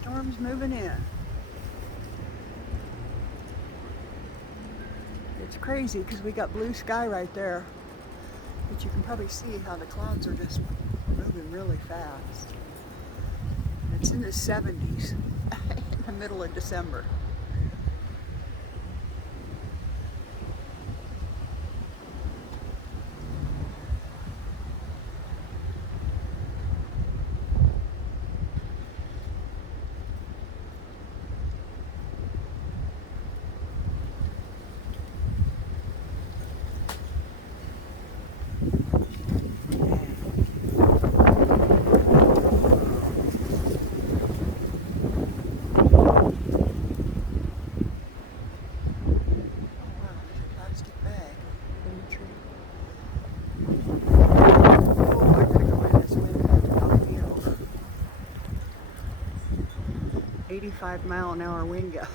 storm's moving in. It's crazy because we got blue sky right there, but you can probably see how the clouds are just moving really fast. It's in the 70s in the middle of December. Oh, 85-mile-an-hour wind gusts.